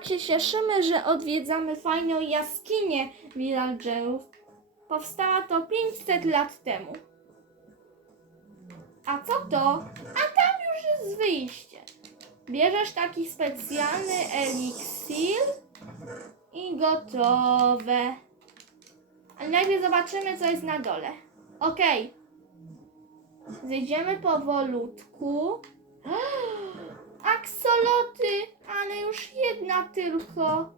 tak się cieszymy, że odwiedzamy fajną jaskinię villagerów. Powstała to 500 lat temu. A co to? A tam już jest wyjście. Bierzesz taki specjalny eliksir i gotowe. Ale najpierw zobaczymy, co jest na dole. Okej. Zejdziemy powolutku. Aksoloty, ale już jedna tylko.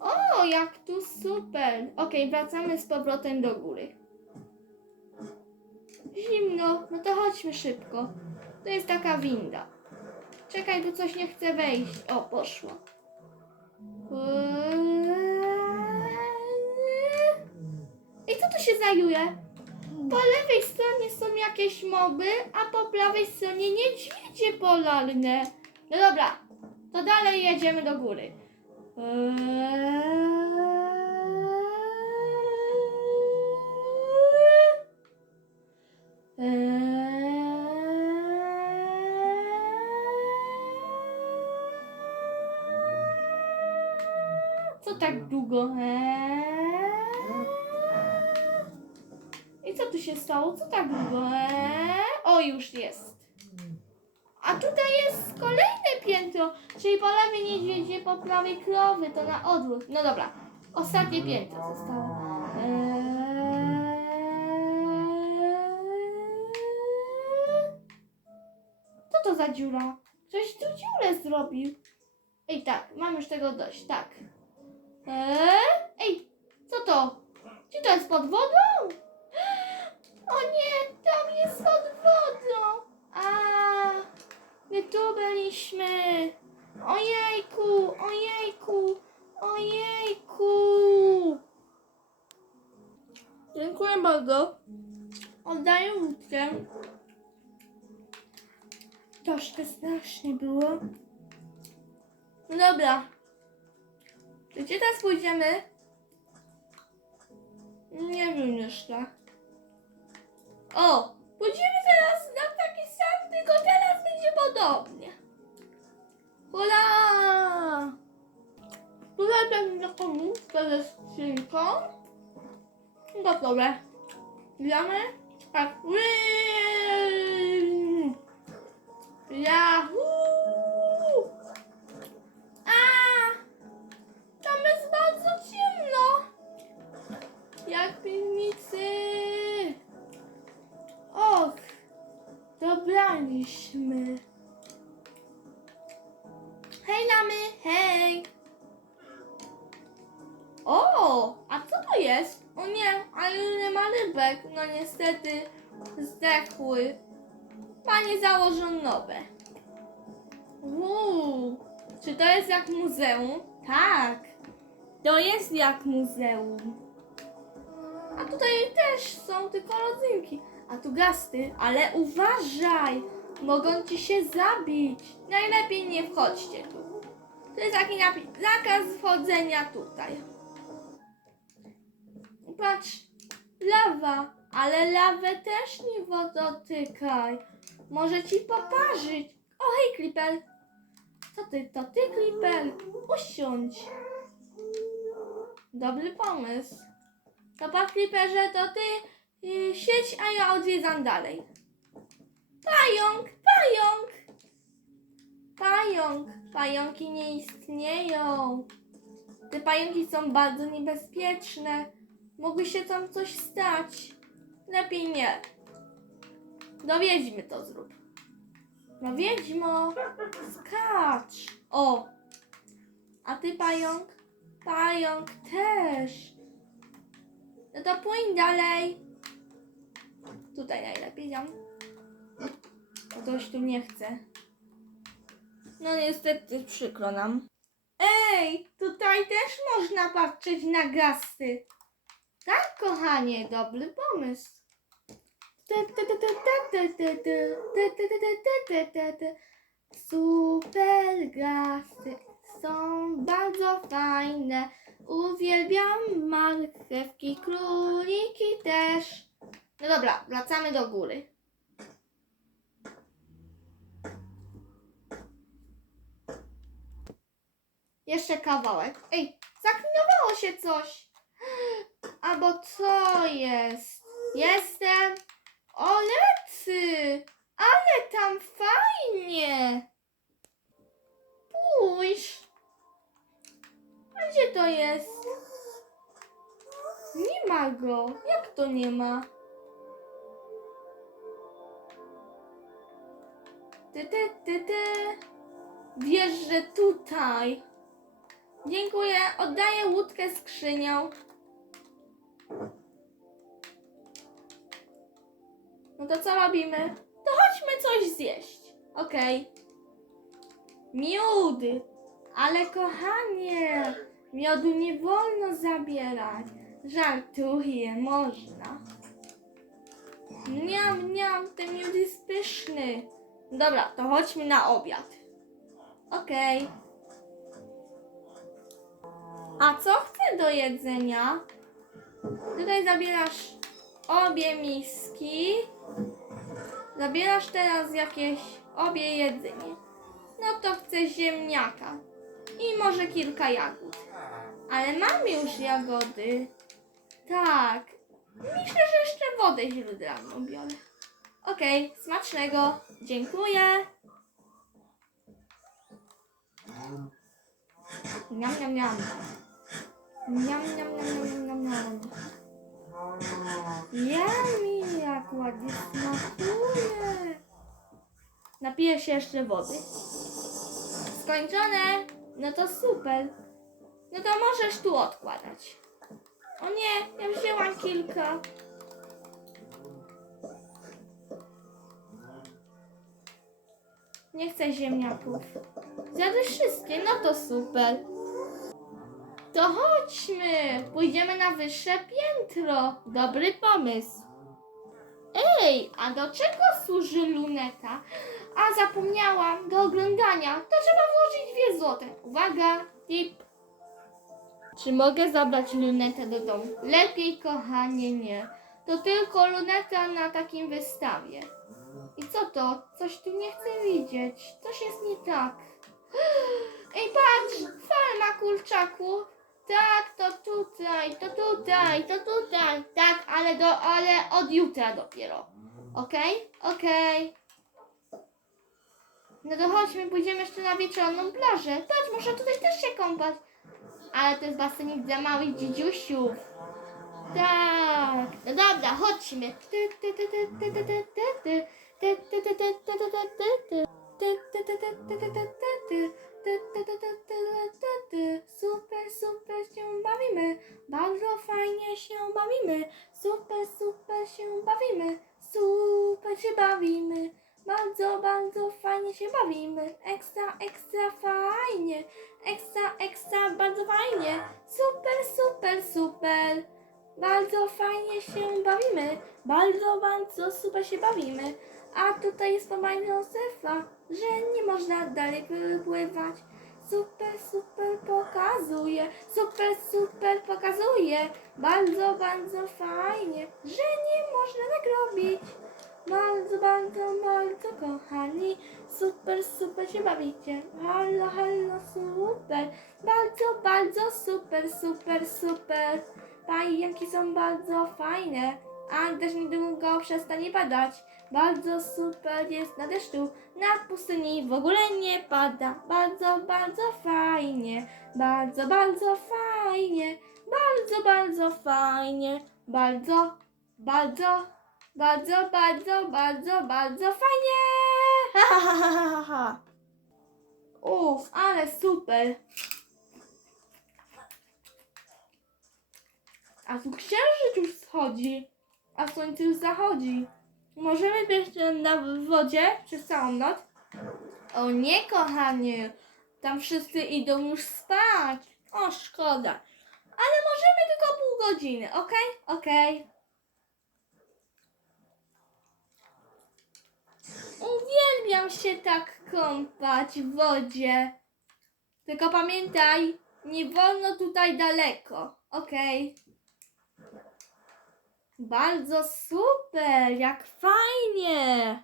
O, jak tu super. Okej, wracamy z powrotem do góry. Zimno, no to chodźmy szybko. To jest taka winda. Czekaj, bo coś nie chce wejść. O, poszło. I co tu się znajdzie? Po lewej stronie są jakieś moby, a po prawej stronie niedźwiedzie polarne. No dobra, to dalej jedziemy do góry. Co tak długo? Co tu się stało? Co tak długo? O, już jest. A tutaj jest kolejne piętro, czyli po lewej niedźwiedzie, po prawej krowy, to na odwrót. No dobra, ostatnie piętro zostało. Eee. Co to za dziura? Ktoś tu dziurę zrobił. Ej, tak, mam już tego dość, tak. Eee? Ej, co to? Czy to jest pod wodą? O nie, tam jest pod wodą. A, my tu byliśmy. Ojejku, ojejku, ojejku. Dziękuję bardzo. Oddaję łódkę. Troszkę strasznie było. Dobra. Gdzie teraz pójdziemy? Nie wiem jeszcze. O! Pójdziemy teraz na taki sam, tylko teraz będzie podobnie. Hurra! Tutaj będzie łódkę ze skrzynką. Gotowe. Idziemy? Tak. Wii! Yahoo! Ale nie ma rybek. No niestety zdechły. Panie założą nowe. Uuu, czy to jest jak muzeum? Tak, to jest jak muzeum. A tutaj też są tylko rodzynki. A tu gasty, ale uważaj! Mogą ci się zabić. Najlepiej nie wchodźcie tu. To jest taki napis. Zakaz wchodzenia tutaj. Patrz, lawa, ale lawę też nie dotykaj. Może ci poparzyć. O hej, Clipper. Co ty, to ty, Clipper? Usiądź. Dobry pomysł. To po Clipperze to ty yy, siedź, a ja odwiedzam dalej. Pająk, pająk! Pająk, pająki nie istnieją. Te pająki są bardzo niebezpieczne. Mogły się tam coś stać. Lepiej nie. Do wiedźmy to zrób. No wiedźmo, skacz. O, a ty pająk? Pająk też. No to pójdź dalej. Tutaj najlepiej tam. Ktoś tu nie chce. No niestety przykro nam. Ej, tutaj też można patrzeć na gasty. Tak, kochanie, dobry pomysł. Super gasty są bardzo fajne. Uwielbiam marchewki, króliki też. No dobra, wracamy do góry. Jeszcze kawałek. Ej, zaklinowało się coś. Albo co jest? Jestem. O, lecy! Ale tam fajnie! Spójrz! A gdzie to jest? Nie ma go. Jak to nie ma? Ty, ty, ty, ty. Wiesz, że tutaj. Dziękuję. Oddaję łódkę skrzynią. To co robimy? To chodźmy coś zjeść. Okej. Miód. Ale kochanie, miodu nie wolno zabierać. Żartuję, można. Niam, niam, ten miód jest pyszny. Dobra, to chodźmy na obiad. Okej. A co chcę do jedzenia? Tutaj zabierasz obie miski. Zabierasz teraz jakieś obie jedzenie. No to chcę ziemniaka. I może kilka jagód. Ale mam już jagody. Tak. Myślę, że jeszcze wodę źródlaną biorę. Okej, smacznego. Dziękuję. Niam, niam, niam. Niam, niam, niam, niam, niam, niam. Jami, jak ładnie smakuje. Napiję się jeszcze wody. Skończone. No to super. No to możesz tu odkładać. O nie, ja wzięłam kilka. Nie chcę ziemniaków. Zjadłeś wszystkie, no to super. To chodźmy, pójdziemy na wyższe piętro. Dobry pomysł. Ej, a do czego służy luneta? A zapomniałam, do oglądania. To trzeba włożyć dwie złote. Uwaga, tip. Czy mogę zabrać lunetę do domu? Lepiej, kochanie, nie. To tylko luneta na takim wystawie. I co to? Coś tu nie chcę widzieć. Coś jest nie tak. Ej, patrz! Farma kurczaku! Tak, to tutaj, to tutaj, to tutaj. Tak, ale do, ale od jutra dopiero. Okej? Okej. No to chodźmy, pójdziemy jeszcze na wieczorną plażę. Patrz, może tutaj też się kąpać. Ale to jest basenik dla małych dziedziusiów. Tak. No dobra, chodźmy. Super, super się bawimy. Bardzo fajnie się bawimy. Super, super się bawimy. Super się bawimy. Bardzo, bardzo fajnie się bawimy. Ekstra, ekstra fajnie. Ekstra, ekstra, bardzo fajnie. Super, super, super. Bardzo fajnie się bawimy. Bardzo, bardzo super się bawimy. A tutaj jest pomysł Józefa, że nie można dalej pływać. Super, super pokazuje. Super, super pokazuje. Bardzo, bardzo fajnie, że nie można tak robić. Bardzo, bardzo, bardzo kochani. Super, super się bawicie. Halo, halo, super. Bardzo, bardzo super, super, super. Pająki są bardzo fajne, a też niedługo przestanie padać. Bardzo super jest na deszczu, na pustyni w ogóle nie pada. Bardzo, bardzo fajnie, bardzo, bardzo fajnie, bardzo, bardzo fajnie, bardzo, bardzo, bardzo, bardzo, bardzo, bardzo fajnie. Ha, ha, ha, ha, ha, ha. Uff, ale super. A tu księżyc już schodzi, a słońce już zachodzi. Możemy być na wodzie przez całą noc? O nie, kochanie. Tam wszyscy idą już spać. O, szkoda. Ale możemy tylko pół godziny, okej? Okej. Uwielbiam się tak kąpać w wodzie. Tylko pamiętaj, nie wolno tutaj daleko, okej? Bardzo super, jak fajnie!